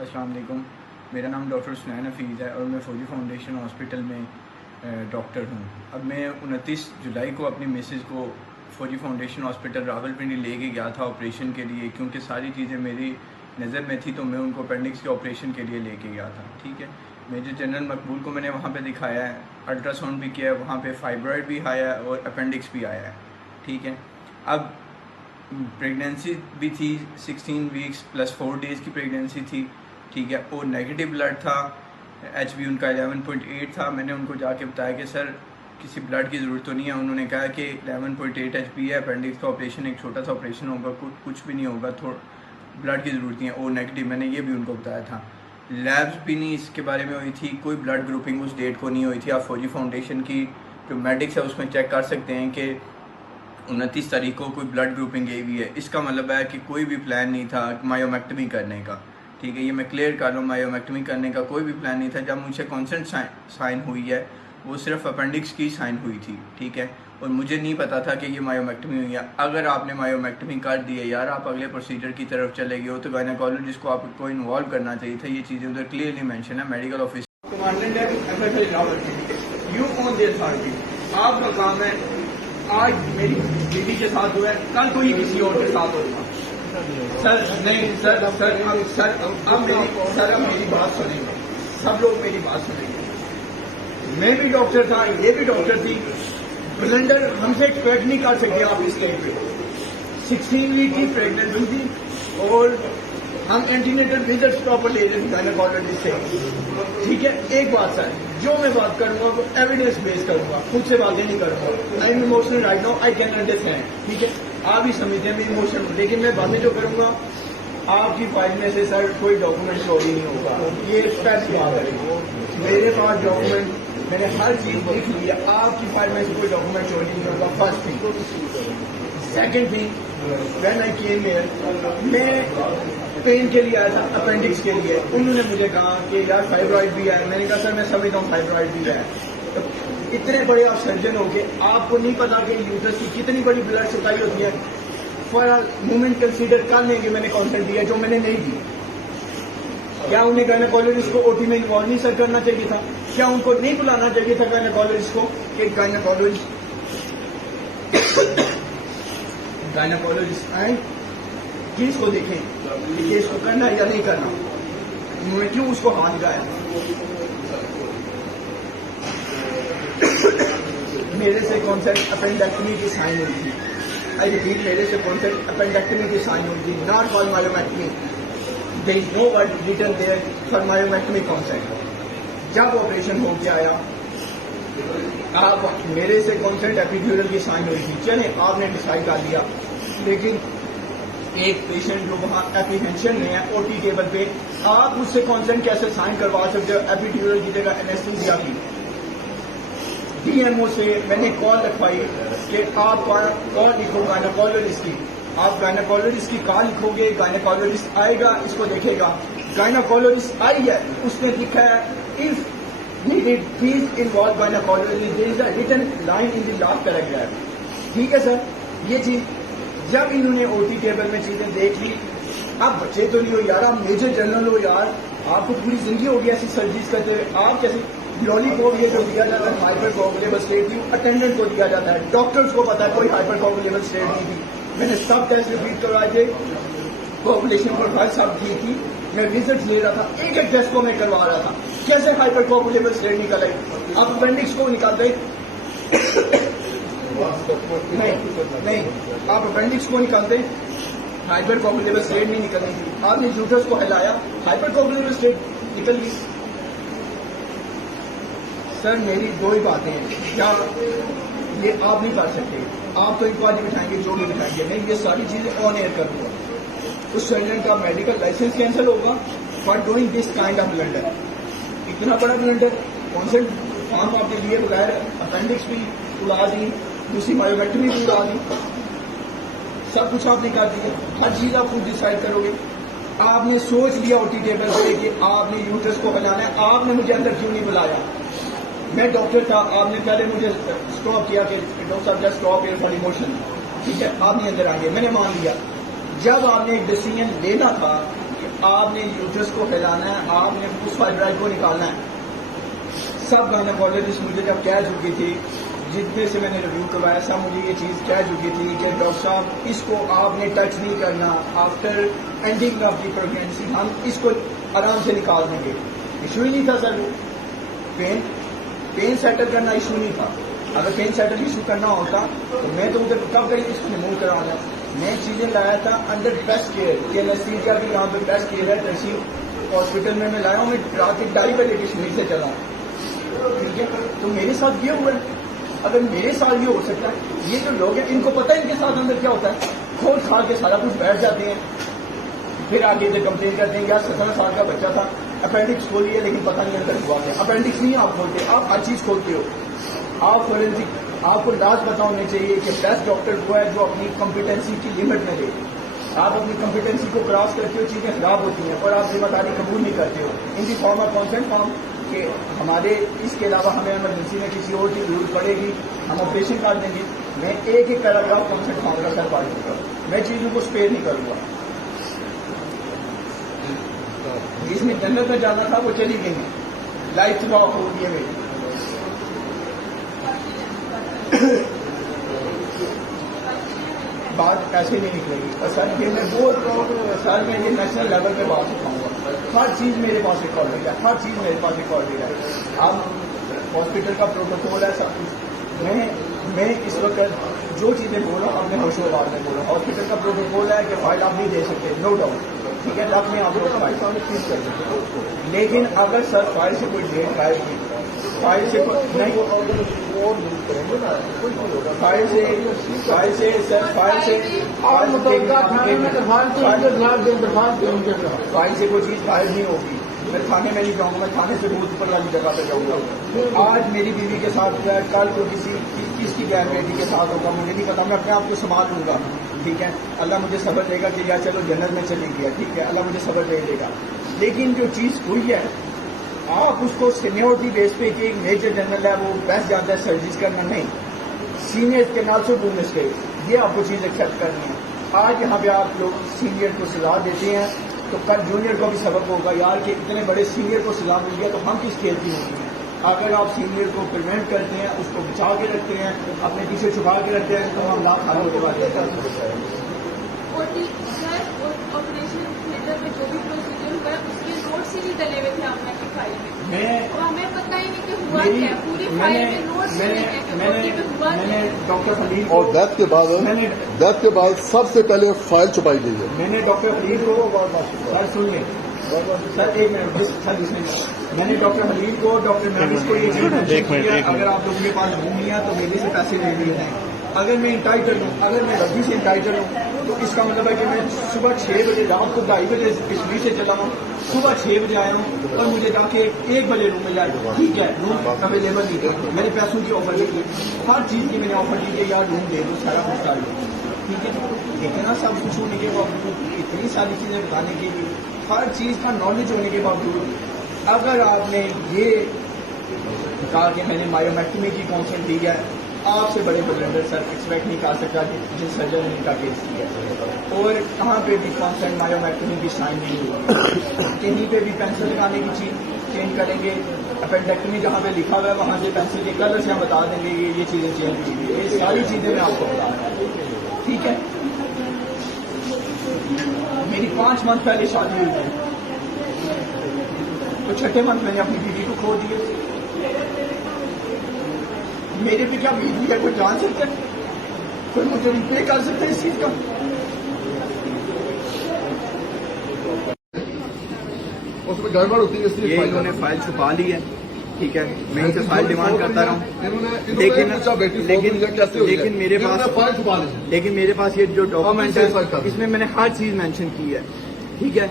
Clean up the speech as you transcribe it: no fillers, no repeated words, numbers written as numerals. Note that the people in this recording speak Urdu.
السلام علیکم. میرا نام ڈاکٹر حسنین حفیظ ہے اور میں فوجی فاؤنڈیشن ہاسپٹل میں ڈاکٹر ہوں. اب میں 29 جولائی کو اپنی مسز کو فوجی فاؤنڈیشن ہاسپٹل راولپنڈی لے کے گیا تھا آپریشن کے لیے, کیونکہ ساری چیزیں میری نظر میں تھی تو میں ان کو اپینڈکس کے آپریشن کے لیے لے کے گیا تھا. ٹھیک ہے, میجر جنرل مقبول کو میں نے وہاں پہ دکھایا ہے, الٹرا ساؤنڈ بھی کیا ہے, وہاں پہ فائبرائڈ بھی آیا ہے اور اپینڈکس بھی آیا ہے. ٹھیک ہے, اب پریگنینسی بھی تھی 16 ویکس پلس 4 ڈیز کی پریگنینسی تھی. ٹھیک ہے, اور نیگیٹو بلڈ تھا, ایچ بی ان کا 11.8 تھا. میں نے ان کو جا کے بتایا کہ سر کسی بلڈ کی ضرورت تو نہیں ہے. انہوں نے کہا کہ 11.8 ایچ بی ہے, اپینڈکس کا آپریشن ایک چھوٹا سا آپریشن ہوگا, کچھ بھی نہیں ہوگا, تھوڑا بلڈ کی ضرورت نہیں ہے. اور نیگیٹو میں نے یہ بھی ان کو بتایا تھا. لیبس بھی نہیں اس کے بارے میں ہوئی تھی, کوئی بلڈ گروپنگ اس ڈیٹ کو نہیں ہوئی تھی. آپ فوجی فاؤنڈیشن کی جو میڈکس ہے اس میں چیک کر سکتے ہیں کہ 29 تاریخ کو کوئی بلڈ گروپنگ گئی ہوئی ہے. اس کا مطلب ہے کہ کوئی بھی پلان نہیں تھا مایومیکٹمی کرنے کا. ٹھیک ہے, یہ میں کلیئر کر رہا ہوں, مایومیکٹمی کرنے کا کوئی بھی پلان نہیں تھا. جب مجھ سے کانسنٹ سائن ہوئی ہے وہ صرف اپینڈکس کی سائن ہوئی تھی. ٹھیک ہے, اور مجھے نہیں پتا تھا کہ یہ مایومیکٹمی ہوئی ہے. اگر آپ نے مایومیکٹمی کر دی ہے یار, آپ اگلے پروسیجر کی طرف چلے گئے ہو تو گائنیکالوجسٹ کو آپ کو انوالو کرنا چاہیے تھا. یہ چیزیں ادھر کلیئرلی مینشن ہے میڈیکل آفس. آپ کا کام ہے, آج میری بیوی کے ساتھ ہوا ہے, کل کوئی کسی اور کے ساتھ ہوگا. سر نہیں سر اب میری بات سنیں گے, سب لوگ میری بات سنیں گے. میں بھی ڈاکٹر تھا, یہ بھی ڈاکٹر تھی. بلنڈر ہم سے ایکسپیکٹ نہیں کر سکتے آپ اس ٹائم پہ. 16 ویک کی پریگننٹ ہوئی تھی اور ہم اینٹینیٹل وزٹ پراپر لے رہے تھے گائنیکالوجسٹ سے. ٹھیک ہے, ایک بات سر, جو میں بات کروں گا وہ ایویڈنس بیس کروں گا, خود سے باتیں نہیں کروں گا. I am emotional right now, I can understand. ٹھیک ہے, آپ ہی سمجھتے ہیں میں ایموشنل ہوں, لیکن میں باتیں جو کروں گا آپ کی فائل میں سے سر کوئی ڈاکومنٹ چوری نہیں ہوگا. یہ اسپیس بات ہے, میرے پاس ڈاکومنٹ, میں نے ہر چیز لکھ لی ہے. آپ کی فائل میں سے کوئی ڈاکومنٹ چوری نہیں ہوگا. First thing. Second thing, when I came here, میں پین کے لیے آیا تھا, اپینڈکس کے لیے. انہوں نے مجھے کہا کہ یار فائبرائڈ بھی ہے. میں نے کہا سر میں سمجھتا ہوں فائبرائڈ بھی ہے. اتنے بڑے آپ سرجن ہو کے آپ کو نہیں پتا کہ یوٹرس کی کتنی بڑی بلڈ سپلائی ہوتی ہے. فار مومنٹ کنسیڈر کر لیں کہ میں نے کانسنٹ دیا جو میں نے نہیں دی. کیا انہیں گائنیکالوجسٹ کو او ٹی میں انوالو نہیں سر کرنا چاہیے تھا؟ کیا ان کو نہیں بلانا چاہیے تھا گائنیکالوجسٹ کو کہ گائنیکالوجسٹ آئیں, کیس کو دیکھیں کہ کیس کو کرنا ہے یا نہیں کرنا. انہوں نے کیوں اس کو ہاتھ لگایا؟ میرے سے کانسیپٹ اپینڈیکٹمی کی سائن ہوئی تھی. آئی ریپیٹ, میرے سے کانسیپٹ اپینڈیکٹمی کی سائن ہوئی تھی, not for myomectomy. There is no word written there for myomectomy concept. جب آپریشن ہو کے آیا آپ میرے سے کانسیپٹ ایپیڈیورل کی سائن ہوئی تھی. چلیں آپ نے ڈیسائڈ کر لیا, لیکن ایک پیشنٹ جو وہاں ایپریہینشن میں ہے او ٹی ٹیبل پہ, آپ اس سے کانسنٹ کیسے سائن کروا سکتے ہو ایپیڈیورل کی جگہ اینستھیزیا کی؟ ڈی ایم او سے میں نے کال رکھوائی کہ آپ کال لکھو گائنیکالوجسٹ کی. آپ گائنیکالوجسٹ کی کال لکھو گے, گائنیکالوجسٹ آئے گا, اس کو دیکھے گا. گائنیکالوجسٹ آئی ہے, اس نے لکھا ہے if needed please involve gynecologist. there is a written line in the last paragraph. ٹھیک ہے سر, یہ چیز جب انہوں نے او ٹی ٹیبل میں چیزیں دیکھ لی, آپ بچے تو نہیں ہو یار, آپ میجر جنرل ہو یار, آپ کو پوری زندگی ہوگی ایسی سرجریز کرتے ہوئے. آپ کیسے لالی پاپ یہ جو دیا جاتا ہے ہائپر کوگولیبل اسٹیٹ کی اٹینڈنٹ کو دیا جاتا ہے, ڈاکٹرز کو پتا ہے کوئی ہائپر کوگولیبل اسٹیٹ نہیں تھی. میں نے سب ٹیسٹ ریپیٹ کروائے تھے, کوگولیشن پروفائل سب ٹھیک تھی, میں ریزلٹ لے رہا تھا, ایک ایک ٹیسٹ کو میں کروا رہا تھا. کیسے ہائپر کوگولیبل اسٹیٹ نکل آئی؟ آپ اپینڈکس کو نکالتے نہیں, آپ اپینڈکس کو نکالتے, ہائپر کوگولیبل اسٹیٹ نہیں نکلنی تھی. آپ نے یوٹرس کو ہلایا, ہائپر کوگولیبل اسٹیٹ نکل گئی. سر میری دو ہی باتیں ہیں, کیا یہ آپ نہیں کر سکتے, آپ تو انکوائری بٹھائیں گے جو بھی بٹھائیں گے, میں یہ ساری چیزیں آن ایئر کر دوں گا. اس سرجن کا میڈیکل لائسنس کینسل ہوگا for doing this kind of blunder. اتنا بڑا بلنڈر, کانسنٹ فارم آپ کے لیے بغیر اپینڈکس بھی اڑا دی, دوسری مایومیکٹمی بھی اڑا دی, سب کچھ آپ نے کر دیا. ہر چیز آپ خود ڈیسائڈ کرو گے. آپ نے سوچ لیا او ٹی ٹیبل سے کہ آپ نے یوٹرس کو ہلانا ہے, آپ نے مجھے اندر کیوں نہیں بلایا؟ میں ڈاکٹر تھا, آپ نے پہلے مجھے اسٹاپ کیا کہ ڈاکٹر صاحب just stop here for emotion. ٹھیک ہے, آپ نہیں اندر آئیں گے, میں نے مان لیا. جب آپ نے ایک ڈیسیژن لینا تھا کہ آپ نے یوٹرس کو پھیلانا ہے, آپ نے اس فائبرائڈ کو نکالنا ہے. سب گائنیکولوجسٹ مجھے جب کہہ چکی تھی, جتنے سے میں نے ریویو کروایا سب مجھے یہ چیز کہہ چکی تھی کہ ڈاکٹر صاحب اس کو آپ نے ٹچ نہیں کرنا, after ending of the pregnancy ہم اس کو آرام سے نکال دیں گے. ایشو ہی نہیں تھا سر, پین سیٹل کرنا ایشو نہیں تھا. اگر پین سیٹل ایشو کرنا ہوتا تو میں تو ادھر کب کری اس کو ریموو کرانا. میں چیزیں لایا تھا انڈر بیسٹ کیئر, یہ انیستھیسیا بھی یہاں پہ بیسٹ کیئر ہے. تحصیل ہاسپٹل میں لایا ہوں, میں رات کے 2:30 بجے کشمیر سے چلا ہوں. ٹھیک ہے, تو میرے ساتھ یہ ہوا ہے. اگر میرے ساتھ یہ ہو سکتا ہے, یہ جو لوگ ہیں ان کو پتہ ہے ان کے ساتھ اندر کیا ہوتا ہے, کھول کھال کے سارا کچھ بیٹھ جاتے ہیں, پھر آگے سے کمپلین کرتے ہیں. یار 17 سال کا بچہ تھا, اپینڈکس کھولی ہے لیکن پتہ نہیں اندر ہوا ہے. اپینڈکس نہیں آپ کھولتے, آپ ہر چیز کھولتے ہو. آپ فورینسک, آپ کو لاز پتا ہونے چاہیے کہ بیسٹ ڈاکٹر وہ ہے جو اپنی کمپیٹنسی کی لمٹ میں دے. آپ اپنی کمپیٹنسی کو کراس کرتے ہو, چیزیں خراب ہوتی ہیں اور آپ ذمہ داری قبول نہیں کرتے ہو. ان کی فارم آف کانسنٹ فارم کہ ہمارے اس کے علاوہ ہمیں ایمرجنسی میں کسی اور کی ضرورت پڑے گی, ہم آپریشن کر دیں گے. میں ایک پیراگراف کانسنٹ فارم کا سر پاڑ دوں گا, میں چیزوں کو اسپیئر نہیں کروں گا. جس میں جنت میں جانا تھا وہ چلی گئی, لائف تباہ ہو گئی ہے میری. بات ایسے نہیں نکلے گی. اور سر یہ میں بول رہا ہوں, سر میں یہ نیشنل لیول پہ بات اٹھاؤں گا. ہر چیز میرے پاس ریکارڈ ہے, ہر چیز میرے پاس ریکارڈ ہے. اب ہاسپٹل کا پروٹوکول ہے سب کچھ. میں اس وقت جو چیزیں بول رہا ہوں اپنے ہوش و حواس میں بول رہا ہوں. ہاسپٹل کا پروٹوکول ہے کہ فائل آپ نہیں دے سکتے, نو ڈاؤٹ. ٹھیک ہے, رات میں آپ لوگ فائل چیز کر سکتے. لیکن اگر سر فائل سے کوئی ڈیٹ غائب کی, فائل سے نہیں, فائل سے سر فائل سے کوئی چیز غائب نہیں ہوگی. میں تھانے میں نہیں جاؤں گا, میں تھانے سے بہت اوپر والی جگہ پہ جاؤں گا. آج میری بیوی کے ساتھ کیا ہے, کل کو کس کی گیر بیٹی کے ساتھ ہوگا مجھے نہیں پتا. میں اپنے آپ کو سنبھال لوں گا. ٹھیک ہے, اللہ مجھے صبر دے گا کہ یا چلو جنت میں چلی گیا. ٹھیک ہے, اللہ مجھے صبر دے گا. لیکن جو چیز ہوئی ہے آپ اس کو سینیورٹی بیس پہ کہ ایک میجر جنرل ہے وہ بیسٹ جاتا ہے سرجریز کرنا, نہیں. سینئر کے نالسو ڈو مسٹیک, یہ آپ کو چیز ایکسیپٹ کرنی ہے. آج یہاں پہ آپ لوگ سینئر کو سزا دیتے ہیں تو کل جونیئر کو بھی سبق ہوگا یار کہ اتنے بڑے سینئر کو سزا مل گیا تو ہم کس کھیل کی ہوتی ہیں. اگر آپ سینئر کو پریونٹ کرتے ہیں, اس کو بچا کے رکھتے ہیں, اپنے پیچھے چھپا کے رکھتے ہیں, تو ہم لاکھ خانوں کے بعد آپریشن تھیٹر میں جو بھی پروسیجر ہوا ہے اس کے نوٹس ہی نہیں ڈلے ہوئے تھے آپ کی فائل میں, اور ہمیں پتہ ہی نہیں کہ ہوا کیا. پوری فائل میں نوٹس میں نے ڈاکٹر خلیل اور ڈیتھ کے بعد سب سے پہلے فائل چھپائی گئی ہے. میں نے ڈاکٹر خلیل کو سر سنیے سر ایک منٹ سر, میں نے ڈاکٹر خلیل کو, ڈاکٹر مینس کو یہ چیز اگر آپ لوگوں کے پاس گھوم لیا تو میرے سے پیسے لے لیے ہیں. اگر میں انٹائٹل ہوں, اگر میں غلطی سے انٹائٹل ہوں تو اس کا مطلب ہے کہ میں صبح 6 بجے, رات کو 2:30 بجے کشمیر سے چلا ہوں, صبح 6 بجے آیا ہوں اور مجھے جا کے 1 بجے روم ملا. ٹھیک ہے, روم اویلیبل نہیں تھا, میں نے پیسوں کی آفر کی, ہر چیز کی میں نے آفر کی کہ یار روم دے دو, سارا کچھ کر لو. ٹھیک ہے, اتنا سب کچھ ہونے کے باوجود, اتنی ساری چیزیں بتانے کے لیے, ہر چیز کا نالج ہونے کے باوجود, اگر آپ نے یہ کہا کہ میں نے مایومیکٹمی کی کاؤنسلنگ دی ہے, آپ سے بڑے بلڈر سر ایکسپیکٹ نہیں کر سکتا کہ جس سرجن نے کا کیس کیا ہے. اور کہاں پہ بھی کانسنٹ مایومیکٹمی کی سائن نہیں ہوئی, کہیں پہ بھی پینسل لگانے کی چیز چینج کریں گے. اپینڈیکٹمی جہاں پہ لکھا ہوا ہے وہاں سے پینسل کے کلر سے ہم بتا دیں گے یہ چیزیں چینج ہوئی, یہ ساری چیزیں میں آپ کو بتا رہا ہوں. ٹھیک ہے, میری 5 منتھ پہلے شادی ہوئی ہے, تو 6ٹھے منتھ میں نے اپنی بیوی کو کھو دیے. میرے پہ کیا بیوی ہے کوئی جان سکتا ہے, کوئی مجھے ریپلے کر سکتا ہے اس چیز کا. اس میں گڑبڑ ہوتی ہے, اس لیے یہ انہوں نے فائل چھپا لی ہے. ٹھیک ہے, میں ان سے فائل ڈیمانڈ کرتا رہا ہوں, لیکن میرے پاس یہ جو ڈاکومنٹ ہے اس میں میں نے ہر چیز مینشن کی ہے. ٹھیک ہے,